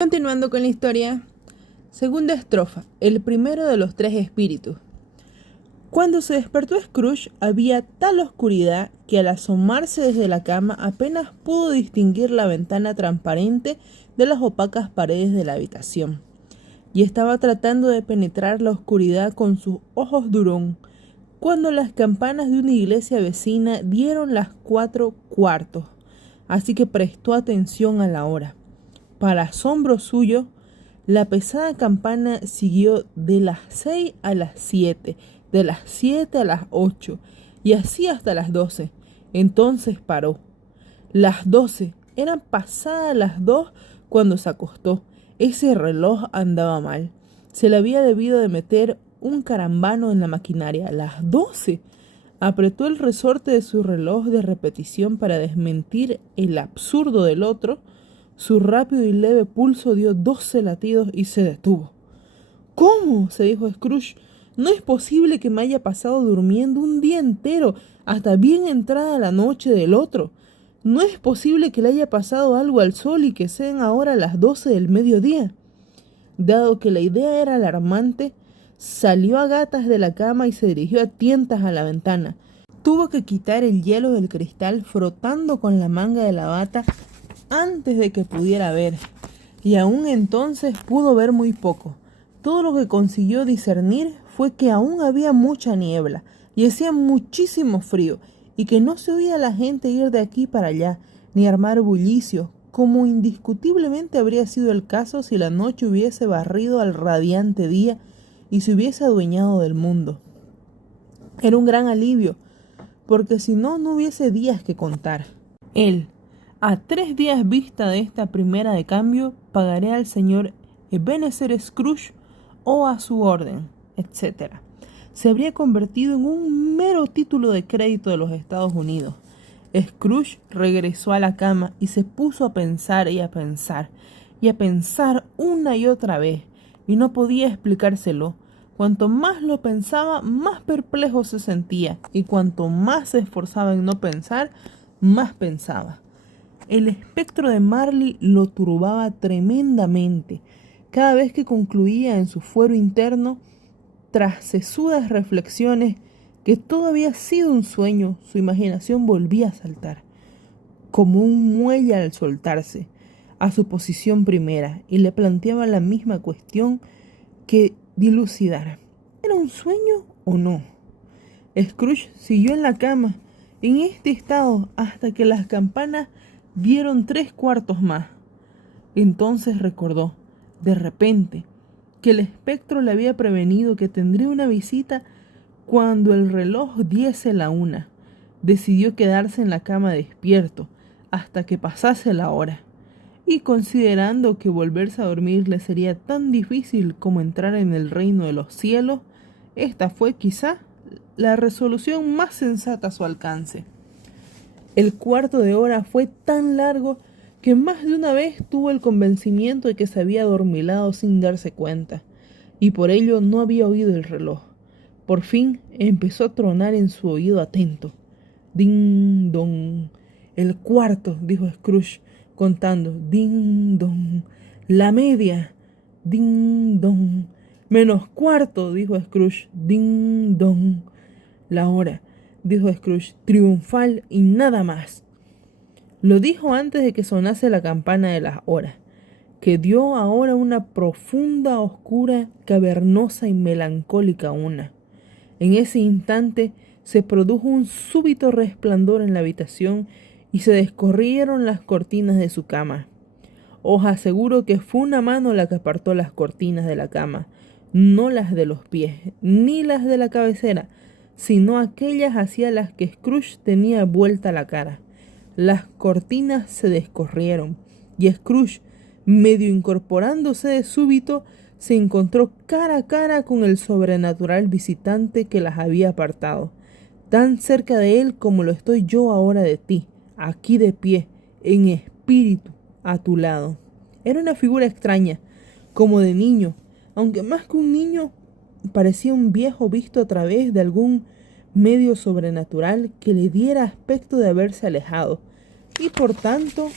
Continuando con la historia, segunda estrofa, el primero de los tres espíritus. Cuando se despertó Scrooge había tal oscuridad que al asomarse desde la cama apenas pudo distinguir la ventana transparente de las opacas paredes de la habitación, y estaba tratando de penetrar la oscuridad con sus ojos durón, cuando las campanas de una iglesia vecina dieron las 4:15, así que prestó atención a la hora. Para asombro suyo, la pesada campana siguió de las 6 a las 7, de las 7 a las 8, y así hasta las 12. Entonces paró. Las 12, eran pasadas las 2 cuando se acostó. Ese reloj andaba mal. Se le había debido de meter un carambano en la maquinaria. Las 12. Apretó el resorte de su reloj de repetición para desmentir el absurdo del otro. Su rápido y leve pulso dio 12 latidos y se detuvo. ¿Cómo?, se dijo Scrooge. No es posible que me haya pasado durmiendo un día entero hasta bien entrada la noche del otro. No es posible que le haya pasado algo al sol y que sean ahora las 12 del mediodía. Dado que la idea era alarmante, salió a gatas de la cama y se dirigió a tientas a la ventana. Tuvo que quitar el hielo del cristal frotando con la manga de la bata antes de que pudiera ver, y aún entonces pudo ver muy poco. Todo lo que consiguió discernir fue que aún había mucha niebla y hacía muchísimo frío, y que no se oía a la gente ir de aquí para allá, ni armar bullicio, como indiscutiblemente habría sido el caso si la noche hubiese barrido al radiante día y se hubiese adueñado del mundo. Era un gran alivio, porque si no, no hubiese días que contar. Él, a 3 días vista de esta primera de cambio, pagaré al señor Ebenezer Scrooge o a su orden, etc. Se habría convertido en un mero título de crédito de los Estados Unidos. Scrooge regresó a la cama y se puso a pensar y a pensar y a pensar una y otra vez, y no podía explicárselo. Cuanto más lo pensaba, más perplejo se sentía, y cuanto más se esforzaba en no pensar, más pensaba. El espectro de Marley lo turbaba tremendamente. Cada vez que concluía en su fuero interno, tras sesudas reflexiones, que todo había sido un sueño, su imaginación volvía a saltar, como un muelle al soltarse, a su posición primera, y le planteaba la misma cuestión que dilucidar. ¿Era un sueño o no? Scrooge siguió en la cama, en este estado, hasta que las campanas dieron 3/4 más. Entonces recordó, de repente, que el espectro le había prevenido que tendría una visita cuando el reloj diese la 1. Decidió quedarse en la cama despierto hasta que pasase la hora, y considerando que volverse a dormir le sería tan difícil como entrar en el reino de los cielos, esta fue quizá la resolución más sensata a su alcance. El cuarto de hora fue tan largo que más de una vez tuvo el convencimiento de que se había adormilado sin darse cuenta, y por ello no había oído el reloj. Por fin empezó a tronar en su oído atento. «Ding, dong». «El cuarto», dijo Scrooge, contando. «Ding, dong». «La media». «Ding, dong». «-4», dijo Scrooge. «Ding, dong». «La hora», dijo Scrooge, triunfal y nada más. Lo dijo antes de que sonase la campana de las horas, que dio ahora una profunda, oscura, cavernosa y melancólica una. En ese instante se produjo un súbito resplandor en la habitación y se descorrieron las cortinas de su cama. Os aseguro que fue una mano la que apartó las cortinas de la cama, no las de los pies, ni las de la cabecera, sino aquellas hacia las que Scrooge tenía vuelta la cara. Las cortinas se descorrieron, y Scrooge, medio incorporándose de súbito, se encontró cara a cara con el sobrenatural visitante que las había apartado, tan cerca de él como lo estoy yo ahora de ti, aquí de pie, en espíritu, a tu lado. Era una figura extraña, como de niño, aunque más que un niño, parecía un viejo visto a través de algún medio sobrenatural que le diera aspecto de haberse alejado, y por tanto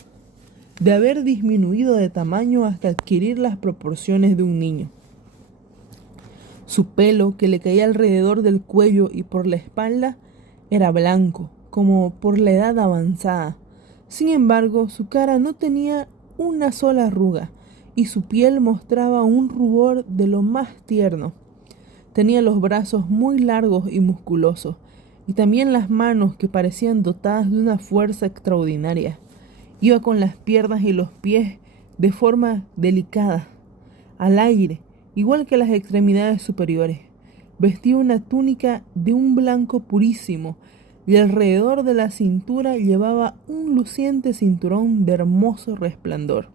de haber disminuido de tamaño hasta adquirir las proporciones de un niño. Su pelo, que le caía alrededor del cuello y por la espalda, era blanco, como por la edad avanzada. Sin embargo, su cara no tenía una sola arruga, y su piel mostraba un rubor de lo más tierno. Tenía los brazos muy largos y musculosos, y también las manos que parecían dotadas de una fuerza extraordinaria. Iba con las piernas y los pies de forma delicada, al aire, igual que las extremidades superiores. Vestía una túnica de un blanco purísimo, y alrededor de la cintura llevaba un luciente cinturón de hermoso resplandor.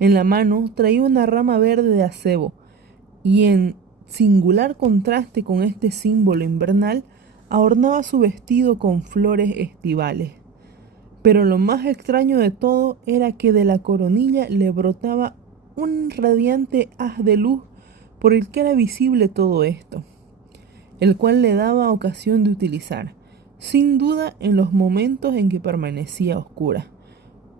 En la mano traía una rama verde de acebo, y en singular contraste con este símbolo invernal, adornaba su vestido con flores estivales. Pero lo más extraño de todo era que de la coronilla le brotaba un radiante haz de luz por el que era visible todo esto, el cual le daba ocasión de utilizar, sin duda en los momentos en que permanecía oscura,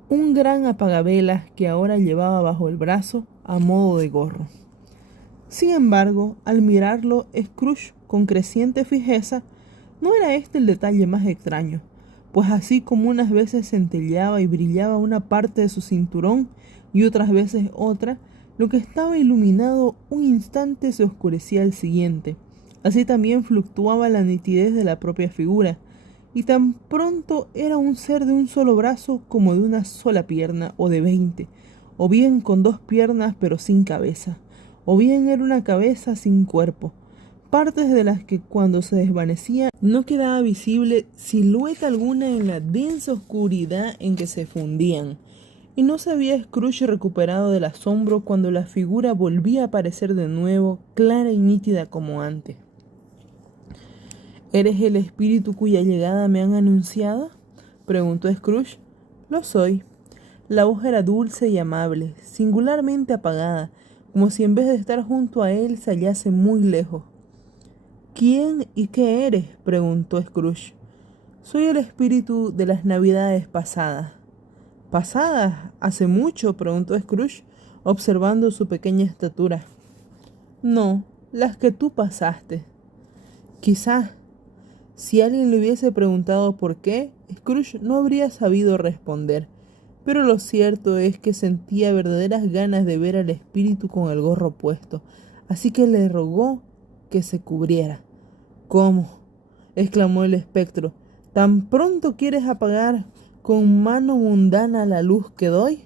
un gran apagavelas que ahora llevaba bajo el brazo a modo de gorro. Sin embargo, al mirarlo, Scrooge con creciente fijeza, no era este el detalle más extraño, pues así como unas veces centelleaba y brillaba una parte de su cinturón y otras veces otra, lo que estaba iluminado un instante se oscurecía al siguiente. Así también fluctuaba la nitidez de la propia figura, y tan pronto era un ser de un solo brazo como de una sola pierna o de 20, o bien con 2 piernas pero sin cabeza, o bien era una cabeza sin cuerpo, partes de las que cuando se desvanecían no quedaba visible silueta alguna en la densa oscuridad en que se fundían. Y no se había Scrooge recuperado del asombro cuando la figura volvía a aparecer de nuevo, clara y nítida como antes. ¿Eres el espíritu cuya llegada me han anunciado?, preguntó Scrooge. Lo soy. La voz era dulce y amable, singularmente apagada, como si en vez de estar junto a él se hallase muy lejos. ¿Quién y qué eres?, preguntó Scrooge. Soy el espíritu de las navidades pasadas. ¿Pasadas? ¿Hace mucho?, preguntó Scrooge, observando su pequeña estatura. No, las que tú pasaste. Quizás. Si alguien le hubiese preguntado por qué, Scrooge no habría sabido responder, pero lo cierto es que sentía verdaderas ganas de ver al espíritu con el gorro puesto, así que le rogó que se cubriera. ¿Cómo?, exclamó el espectro. ¿Tan pronto quieres apagar con mano mundana la luz que doy?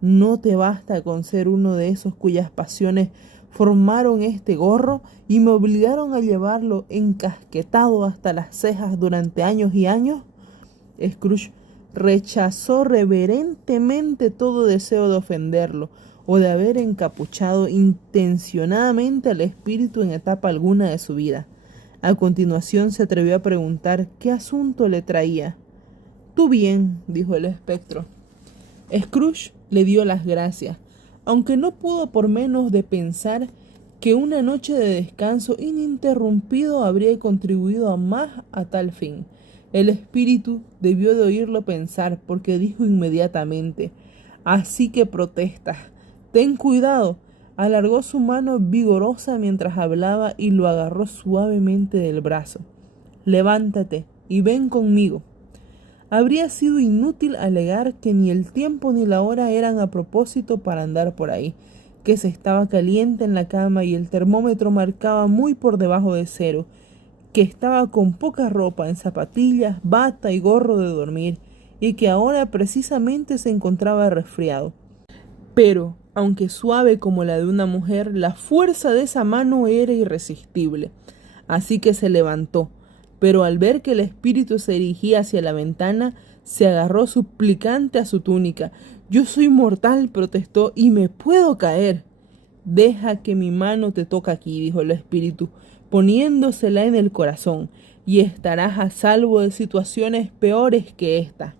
¿No te basta con ser uno de esos cuyas pasiones formaron este gorro y me obligaron a llevarlo encasquetado hasta las cejas durante años y años? Scrooge rechazó reverentemente todo deseo de ofenderlo o de haber encapuchado intencionadamente al espíritu en etapa alguna de su vida. A continuación se atrevió a preguntar qué asunto le traía. «Tú bien», dijo el espectro. Scrooge le dio las gracias, aunque no pudo por menos de pensar que una noche de descanso ininterrumpido habría contribuido más a tal fin. El espíritu debió de oírlo pensar, porque dijo inmediatamente: «Así que protestas. Ten cuidado». Alargó su mano vigorosa mientras hablaba y lo agarró suavemente del brazo. «Levántate y ven conmigo». Habría sido inútil alegar que ni el tiempo ni la hora eran a propósito para andar por ahí, que se estaba caliente en la cama y el termómetro marcaba muy por debajo de 0, que estaba con poca ropa, en zapatillas, bata y gorro de dormir, y que ahora precisamente se encontraba resfriado. Pero, aunque suave como la de una mujer, la fuerza de esa mano era irresistible. Así que se levantó, pero al ver que el espíritu se dirigía hacia la ventana, se agarró suplicante a su túnica. «Yo soy mortal», protestó, «y me puedo caer». «Deja que mi mano te toque aquí», dijo el espíritu, poniéndosela en el corazón, «y estarás a salvo de situaciones peores que esta».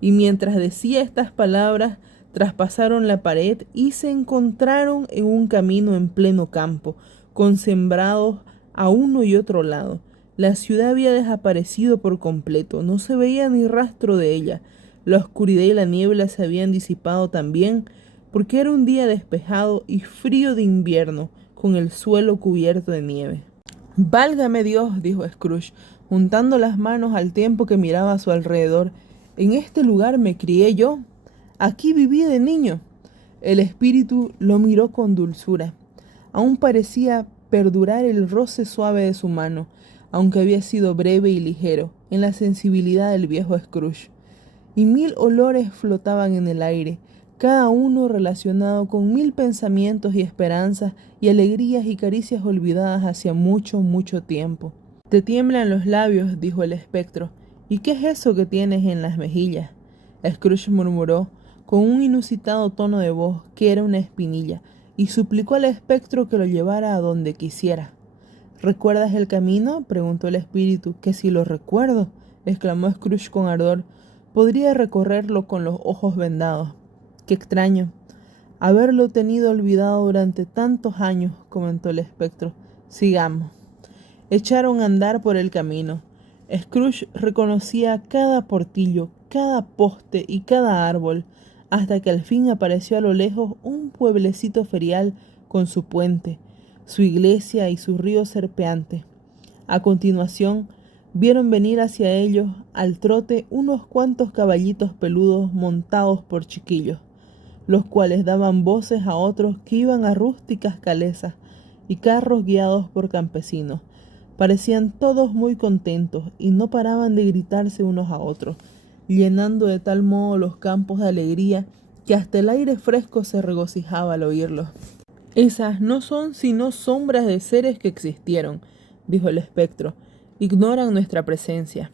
Y mientras decía estas palabras, traspasaron la pared y se encontraron en un camino en pleno campo, con sembrados a uno y otro lado. La ciudad había desaparecido por completo, no se veía ni rastro de ella. La oscuridad y la niebla se habían disipado también, porque era un día despejado y frío de invierno, con el suelo cubierto de nieve. «Válgame Dios», dijo Scrooge, juntando las manos al tiempo que miraba a su alrededor. «¿En este lugar me crié yo? Aquí viví de niño». El espíritu lo miró con dulzura. Aún parecía perdurar el roce suave de su mano, aunque había sido breve y ligero, en la sensibilidad del viejo Scrooge. Y 1000 olores flotaban en el aire, cada uno relacionado con 1000 pensamientos y esperanzas y alegrías y caricias olvidadas hacía mucho, mucho tiempo. «Te tiemblan los labios», dijo el espectro. «¿Y qué es eso que tienes en las mejillas?». Scrooge murmuró, con un inusitado tono de voz, que era una espinilla, y suplicó al espectro que lo llevara a donde quisiera. «¿Recuerdas el camino?», preguntó el espíritu. «Que si lo recuerdo», exclamó Scrooge con ardor. «Podría recorrerlo con los ojos vendados». «Qué extraño haberlo tenido olvidado durante tantos años», comentó el espectro. «Sigamos». Echaron a andar por el camino. Scrooge reconocía cada portillo, cada poste y cada árbol, hasta que al fin apareció a lo lejos un pueblecito ferial con su puente, su iglesia y su río serpeante. A continuación, vieron venir hacia ellos al trote unos cuantos caballitos peludos montados por chiquillos, los cuales daban voces a otros que iban a rústicas calesas, y carros guiados por campesinos. Parecían todos muy contentos y no paraban de gritarse unos a otros, llenando de tal modo los campos de alegría que hasta el aire fresco se regocijaba al oírlos. «Esas no son sino sombras de seres que existieron», dijo el espectro. «Ignoran nuestra presencia».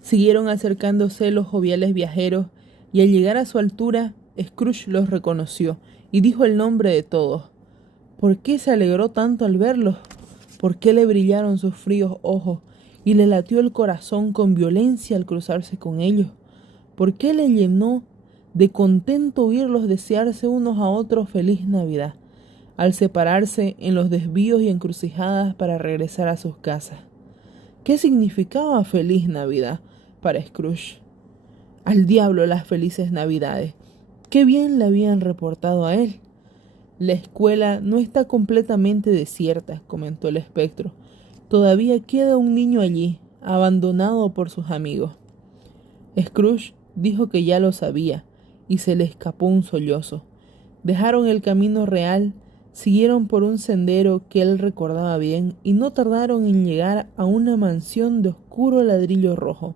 Siguieron acercándose los joviales viajeros, y al llegar a su altura, Scrooge los reconoció y dijo el nombre de todos. ¿Por qué se alegró tanto al verlos? ¿Por qué le brillaron sus fríos ojos y le latió el corazón con violencia al cruzarse con ellos? ¿Por qué le llenó de contento oírlos desearse unos a otros feliz Navidad, al separarse en los desvíos y encrucijadas para regresar a sus casas? ¿Qué significaba feliz Navidad para Scrooge? Al diablo las felices Navidades. Qué bien le habían reportado a él. «La escuela no está completamente desierta», comentó el espectro. «Todavía queda un niño allí, abandonado por sus amigos». Scrooge dijo que ya lo sabía, y se le escapó un sollozo. Dejaron el camino real, siguieron por un sendero que él recordaba bien, y no tardaron en llegar a una mansión de oscuro ladrillo rojo,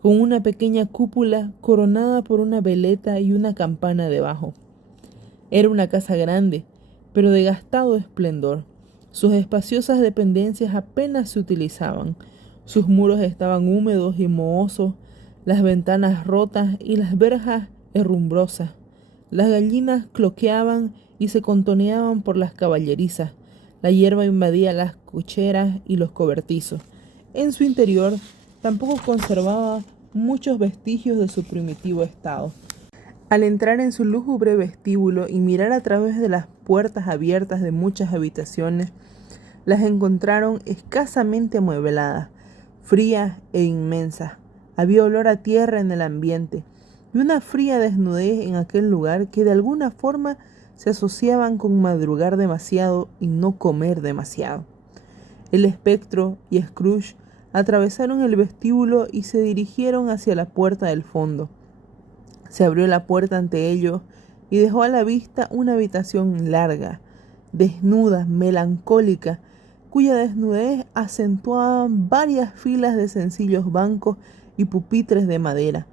con una pequeña cúpula coronada por una veleta y una campana debajo. Era una casa grande, pero de gastado esplendor. Sus espaciosas dependencias apenas se utilizaban. Sus muros estaban húmedos y mohosos, las ventanas rotas y las verjas herrumbrosas. Las gallinas cloqueaban y se contoneaban por las caballerizas. La hierba invadía las cocheras y los cobertizos. En su interior tampoco conservaba muchos vestigios de su primitivo estado. Al entrar en su lúgubre vestíbulo y mirar a través de las puertas abiertas de muchas habitaciones, las encontraron escasamente amuebladas, frías e inmensas. Había olor a tierra en el ambiente y una fría desnudez en aquel lugar que de alguna forma se asociaban con madrugar demasiado y no comer demasiado. El espectro y Scrooge atravesaron el vestíbulo y se dirigieron hacia la puerta del fondo. Se abrió la puerta ante ellos y dejó a la vista una habitación larga, desnuda, melancólica, cuya desnudez acentuaban varias filas de sencillos bancos y pupitres de madera.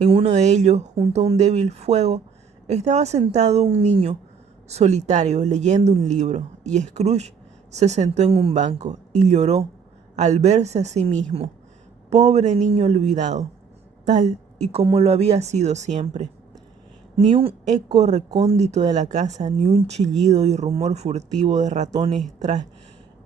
En uno de ellos, junto a un débil fuego, estaba sentado un niño solitario leyendo un libro, y Scrooge se sentó en un banco y lloró al verse a sí mismo, pobre niño olvidado, tal y como lo había sido siempre. Ni un eco recóndito de la casa, ni un chillido y rumor furtivo de ratones tras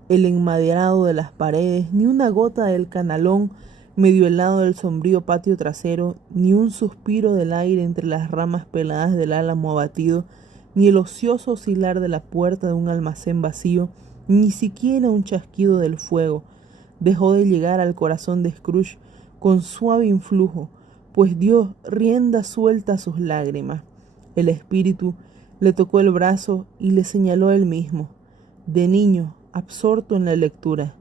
el enmaderado de las paredes, ni una gota del canalón medio helado del sombrío patio trasero, ni un suspiro del aire entre las ramas peladas del álamo abatido, ni el ocioso oscilar de la puerta de un almacén vacío, ni siquiera un chasquido del fuego dejó de llegar al corazón de Scrooge con suave influjo, pues dio rienda suelta a sus lágrimas. El espíritu le tocó el brazo y le señaló él mismo, de niño, absorto en la lectura.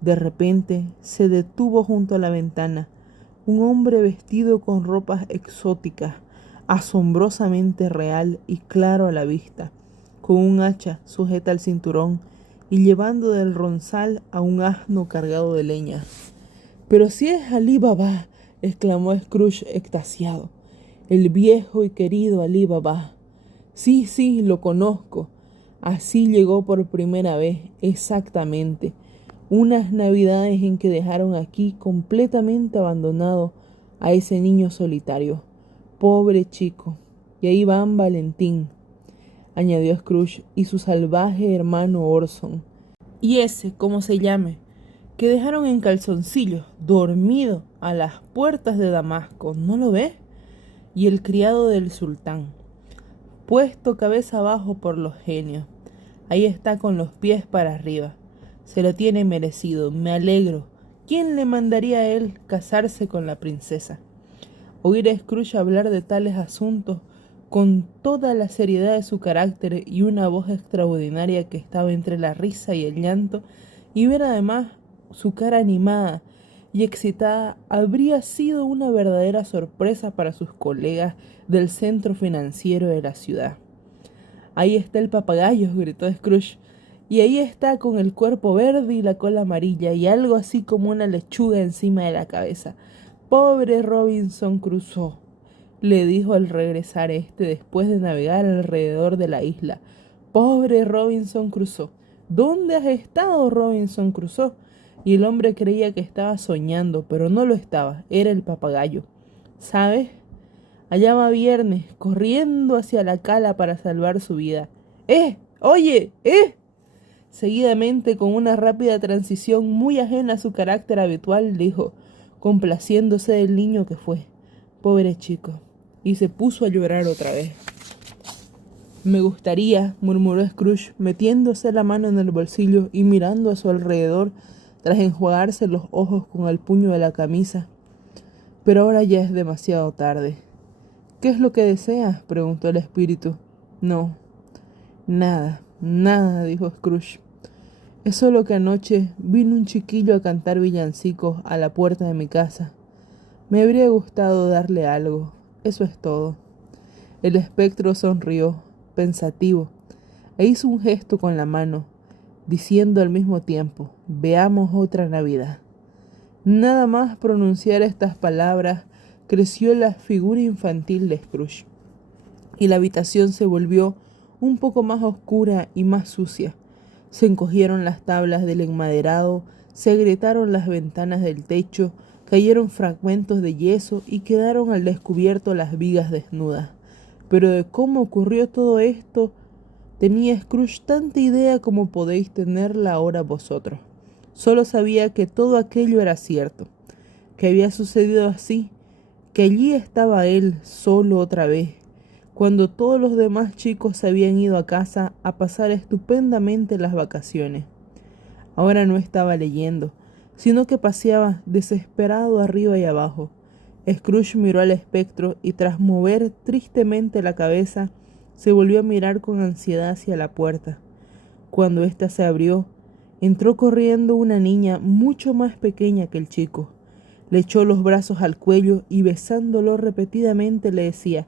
De repente se detuvo junto a la ventana, un hombre vestido con ropas exóticas, asombrosamente real y claro a la vista, con un hacha sujeta al cinturón y llevando del ronzal a un asno cargado de leña. «¡Pero si es Alí Baba!», exclamó Scrooge extasiado. «El viejo y querido Alí Baba. Sí, sí, lo conozco. Así llegó por primera vez, exactamente. Unas navidades en que dejaron aquí completamente abandonado a ese niño solitario. Pobre chico. Y ahí van Valentín», añadió Scrooge, «y su salvaje hermano Orson. Y ese, como se llame, que dejaron en calzoncillos, dormido, a las puertas de Damasco, ¿no lo ves? Y el criado del sultán, puesto cabeza abajo por los genios. Ahí está con los pies para arriba. Se lo tiene merecido, me alegro. ¿Quién le mandaría a él casarse con la princesa?». Oír a Scrooge hablar de tales asuntos con toda la seriedad de su carácter y una voz extraordinaria que estaba entre la risa y el llanto, y ver además su cara animada y excitada, habría sido una verdadera sorpresa para sus colegas del centro financiero de la ciudad. «Ahí está el papagayo», gritó Scrooge, «y ahí está con el cuerpo verde y la cola amarilla y algo así como una lechuga encima de la cabeza. Pobre Robinson Crusoe», le dijo al regresar después de navegar alrededor de la isla. «Pobre Robinson Crusoe. ¿Dónde has estado, Robinson Crusoe?». Y el hombre creía que estaba soñando, pero no lo estaba, era el papagayo. «¿Sabes? Allá va Viernes, corriendo hacia la cala para salvar su vida. ¡Oye! Seguidamente, con una rápida transición muy ajena a su carácter habitual, dijo, complaciéndose del niño que fue: «Pobre chico», y se puso a llorar otra vez. «Me gustaría», murmuró Scrooge, metiéndose la mano en el bolsillo y mirando a su alrededor tras enjuagarse los ojos con el puño de la camisa. «Pero ahora ya es demasiado tarde». «¿Qué es lo que deseas?», preguntó el espíritu. «No, nada, dijo Scrooge. «Es solo que anoche vino un chiquillo a cantar villancicos a la puerta de mi casa. Me habría gustado darle algo, eso es todo». El espectro sonrió, pensativo, e hizo un gesto con la mano, diciendo al mismo tiempo: «Veamos otra Navidad». Nada más pronunciar estas palabras, creció la figura infantil de Scrooge, y la habitación se volvió un poco más oscura y más sucia. Se encogieron las tablas del enmaderado, se agrietaron las ventanas del techo, cayeron fragmentos de yeso y quedaron al descubierto las vigas desnudas. Pero de cómo ocurrió todo esto, tenía Scrooge tanta idea como podéis tenerla ahora vosotros. Solo sabía que todo aquello era cierto, que había sucedido así, que allí estaba él solo otra vez, cuando todos los demás chicos se habían ido a casa a pasar estupendamente las vacaciones. Ahora no estaba leyendo, sino que paseaba desesperado arriba y abajo. Scrooge miró al espectro y, tras mover tristemente la cabeza, se volvió a mirar con ansiedad hacia la puerta. Cuando ésta se abrió, entró corriendo una niña mucho más pequeña que el chico. Le echó los brazos al cuello y, besándolo repetidamente, le decía: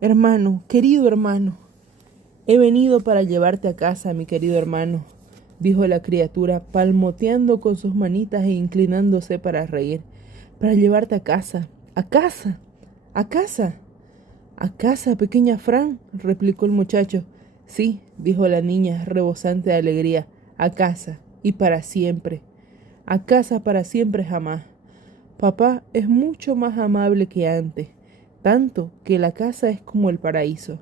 «Hermano, querido hermano». «He venido para llevarte a casa, mi querido hermano», dijo la criatura, palmoteando con sus manitas e inclinándose para reír. «Para llevarte a casa. ¡A casa! ¡A casa!». «¿A casa, pequeña Fran?», replicó el muchacho. «Sí», dijo la niña, rebosante de alegría, «a casa, y para siempre. A casa para siempre jamás. Papá es mucho más amable que antes, tanto que la casa es como el paraíso.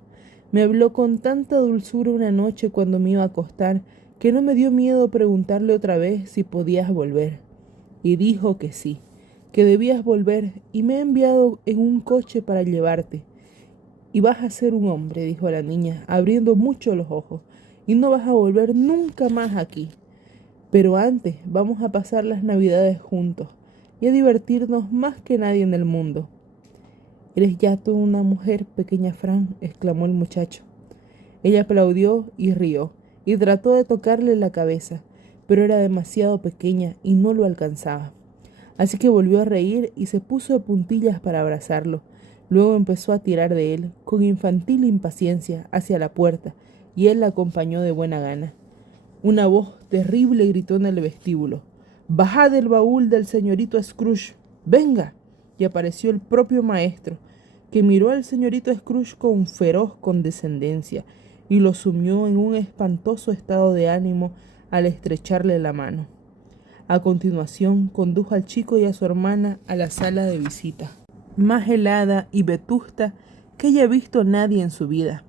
Me habló con tanta dulzura una noche cuando me iba a acostar, que no me dio miedo preguntarle otra vez si podías volver. Y dijo que sí, que debías volver, y me ha enviado en un coche para llevarte. Y vas a ser un hombre», dijo la niña, abriendo mucho los ojos, «y no vas a volver nunca más aquí. Pero antes vamos a pasar las Navidades juntos y a divertirnos más que nadie en el mundo». «Eres ya tú una mujer, pequeña Fran», exclamó el muchacho. Ella aplaudió y rió, y trató de tocarle la cabeza, pero era demasiado pequeña y no lo alcanzaba. Así que volvió a reír y se puso de puntillas para abrazarlo. Luego empezó a tirar de él, con infantil impaciencia, hacia la puerta, y él la acompañó de buena gana. Una voz terrible gritó en el vestíbulo: «¡Bajad el baúl del señorito Scrooge! ¡Venga!». Y apareció el propio maestro, que miró al señorito Scrooge con feroz condescendencia y lo sumió en un espantoso estado de ánimo al estrecharle la mano. A continuación condujo al chico y a su hermana a la sala de visita, más helada y vetusta que haya visto nadie en su vida,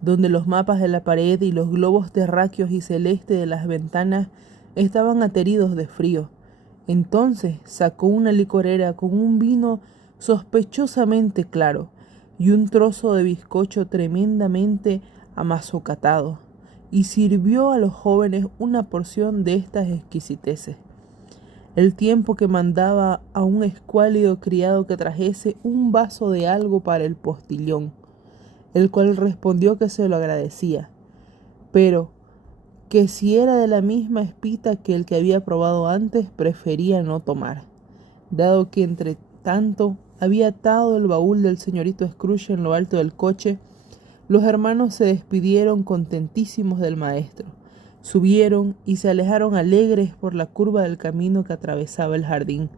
donde los mapas de la pared y los globos terráqueos y celestes de las ventanas estaban ateridos de frío. Entonces sacó una licorera con un vino sospechosamente claro y un trozo de bizcocho tremendamente amazocatado, y sirvió a los jóvenes una porción de estas exquisiteces. El tiempo que mandaba a un escuálido criado que trajese un vaso de algo para el postillón, el cual respondió que se lo agradecía, pero que si era de la misma espita que el que había probado antes, prefería no tomar, dado que entre tanto había atado el baúl del señorito Scrooge en lo alto del coche. Los hermanos se despidieron contentísimos del maestro, subieron y se alejaron alegres por la curva del camino que atravesaba el jardín.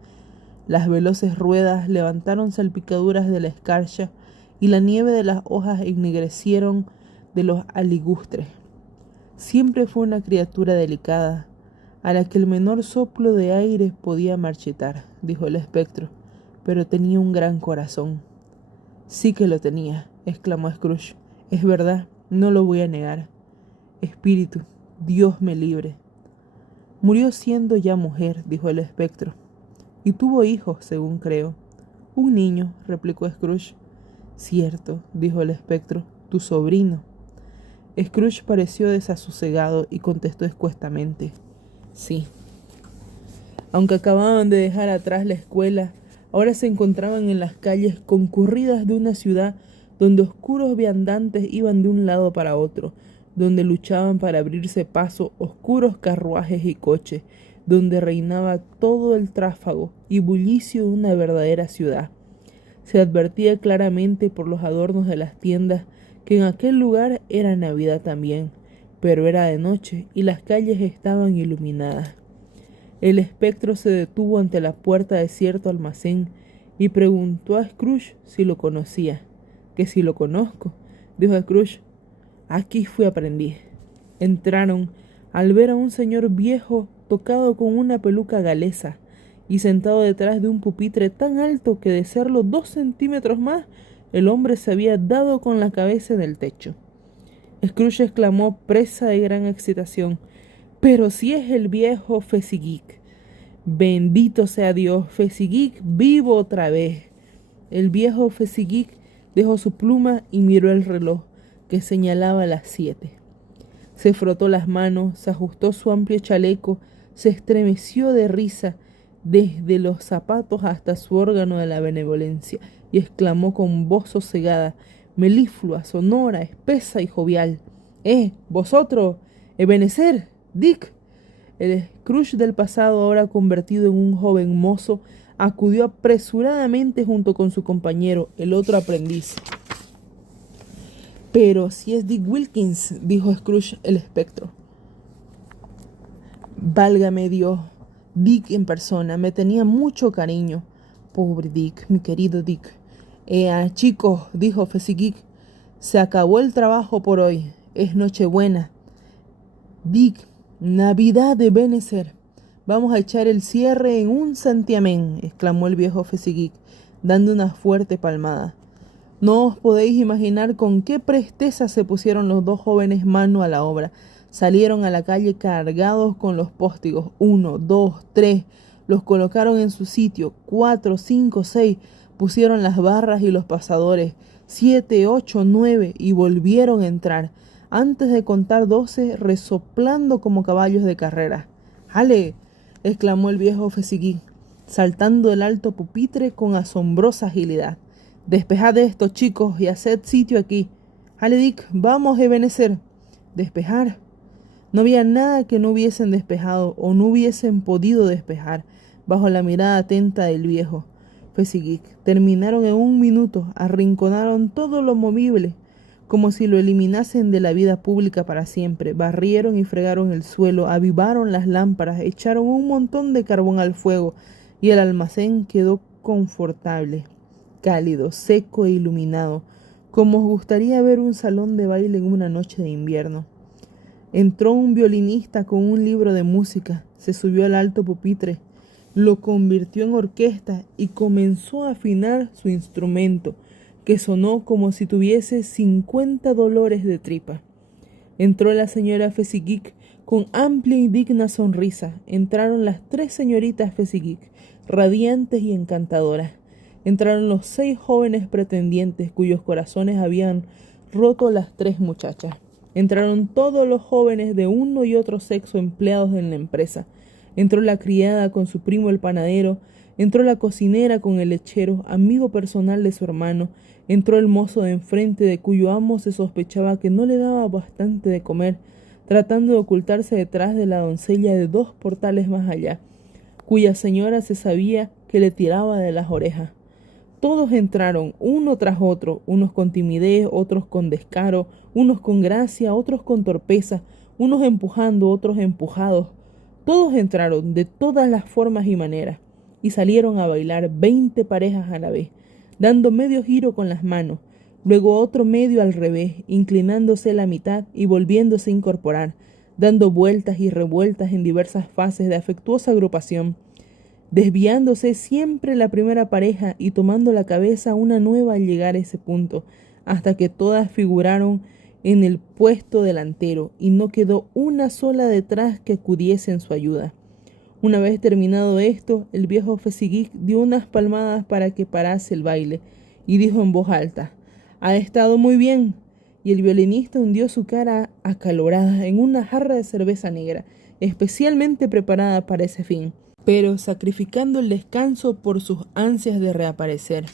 Las veloces ruedas levantaron salpicaduras de la escarcha y la nieve de las hojas ennegrecieron de los aligustres. Siempre fue una criatura delicada, a la que el menor soplo de aire podía marchitar, dijo el espectro, pero tenía un gran corazón. «Sí que lo tenía», exclamó Scrooge. «Es verdad, no lo voy a negar. Espíritu, Dios me libre». «Murió siendo ya mujer», dijo el espectro, «y tuvo hijos, según creo». «Un niño», replicó Scrooge. «Cierto», dijo el espectro, «tu sobrino». Scrooge pareció desasosegado y contestó escuetamente: «Sí». Aunque acababan de dejar atrás la escuela, ahora se encontraban en las calles concurridas de una ciudad donde oscuros viandantes iban de un lado para otro, donde luchaban para abrirse paso oscuros carruajes y coches, donde reinaba todo el tráfago y bullicio de una verdadera ciudad. Se advertía claramente por los adornos de las tiendas que en aquel lugar era Navidad también, pero era de noche y las calles estaban iluminadas. El espectro se detuvo ante la puerta de cierto almacén y preguntó a Scrooge si lo conocía. «Que si lo conozco», dijo Scrooge. «Aquí fui aprendiz». Entraron al ver a un señor viejo tocado con una peluca galesa y sentado detrás de un pupitre tan alto que, de serlo 2 centímetros más, el hombre se había dado con la cabeza en el techo. Scrooge exclamó, presa de gran excitación: «Pero si es el viejo Fezziwig. Bendito sea Dios, Fezziwig vivo otra vez». El viejo Fezziwig dejó su pluma y miró el reloj, que señalaba las 7. Se frotó las manos, se ajustó su amplio chaleco, se estremeció de risa desde los zapatos hasta su órgano de la benevolencia, y exclamó con voz sosegada, meliflua, sonora, espesa y jovial: vosotros, Ebenezer, Dick». El Scrooge del pasado, ahora convertido en un joven mozo, acudió apresuradamente junto con su compañero, el otro aprendiz. «Pero si es Dick Wilkins», dijo Scrooge el espectro. «Válgame Dios, Dick en persona, me tenía mucho cariño. Pobre Dick, mi querido Dick». «Chicos», dijo Fezziwig, «se acabó el trabajo por hoy. Es Nochebuena. Dick, Navidad de Ebenezer. Vamos a echar el cierre en un santiamén», exclamó el viejo Fezziwig, dando una fuerte palmada. No os podéis imaginar con qué presteza se pusieron los dos jóvenes mano a la obra. Salieron a la calle cargados con los póstigos. 1, 2, 3. Los colocaron en su sitio. 4, 5, 6. Pusieron las barras y los pasadores. 7, 8, 9. Y volvieron a entrar. Antes de contar 12, resoplando como caballos de carrera. «¡Ale!», exclamó el viejo Fezziwig, saltando del alto pupitre con asombrosa agilidad. Despejad esto, chicos, y haced sitio aquí. Haledic, vamos, Ebenezer. Despejar. No había nada que no hubiesen despejado o no hubiesen podido despejar bajo la mirada atenta del viejo Fezziwig. Terminaron en 1 minuto, arrinconaron todo lo movible, como si lo eliminasen de la vida pública para siempre. Barrieron y fregaron el suelo, avivaron las lámparas, echaron un montón de carbón al fuego y el almacén quedó confortable, cálido, seco e iluminado, como os gustaría ver un salón de baile en una noche de invierno. Entró un violinista con un libro de música, se subió al alto pupitre, lo convirtió en orquesta y comenzó a afinar su instrumento, que sonó como si tuviese 50 dolores de tripa. Entró la señora Fezziwig con amplia y digna sonrisa. Entraron las 3 señoritas Fezziwig, radiantes y encantadoras. Entraron los 6 jóvenes pretendientes cuyos corazones habían roto las 3 muchachas. Entraron todos los jóvenes de uno y otro sexo empleados en la empresa. Entró la criada con su primo el panadero. Entró la cocinera con el lechero, amigo personal de su hermano. Entró el mozo de enfrente, de cuyo amo se sospechaba que no le daba bastante de comer, tratando de ocultarse detrás de la doncella de 2 portales más allá, cuya señora se sabía que le tiraba de las orejas. Todos entraron, uno tras otro, unos con timidez, otros con descaro, unos con gracia, otros con torpeza, unos empujando, otros empujados. Todos entraron de todas las formas y maneras, y salieron a bailar 20 parejas a la vez, dando medio giro con las manos, luego otro medio al revés, inclinándose la mitad y volviéndose a incorporar, dando vueltas y revueltas en diversas fases de afectuosa agrupación, desviándose siempre la primera pareja y tomando la cabeza una nueva al llegar a ese punto, hasta que todas figuraron en el puesto delantero y no quedó una sola detrás que acudiese en su ayuda. Una vez terminado esto, el viejo Fezziwig dio unas palmadas para que parase el baile y dijo en voz alta: «Ha estado muy bien», y el violinista hundió su cara acalorada en una jarra de cerveza negra, especialmente preparada para ese fin, pero sacrificando el descanso por sus ansias de reaparecer.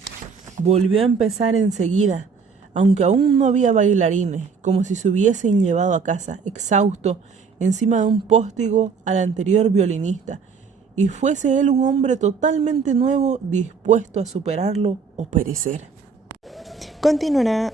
Volvió a empezar enseguida, aunque aún no había bailarines, como si se hubiesen llevado a casa, exhausto, encima de un póstigo al anterior violinista, y fuese él un hombre totalmente nuevo, dispuesto a superarlo o perecer. Continuará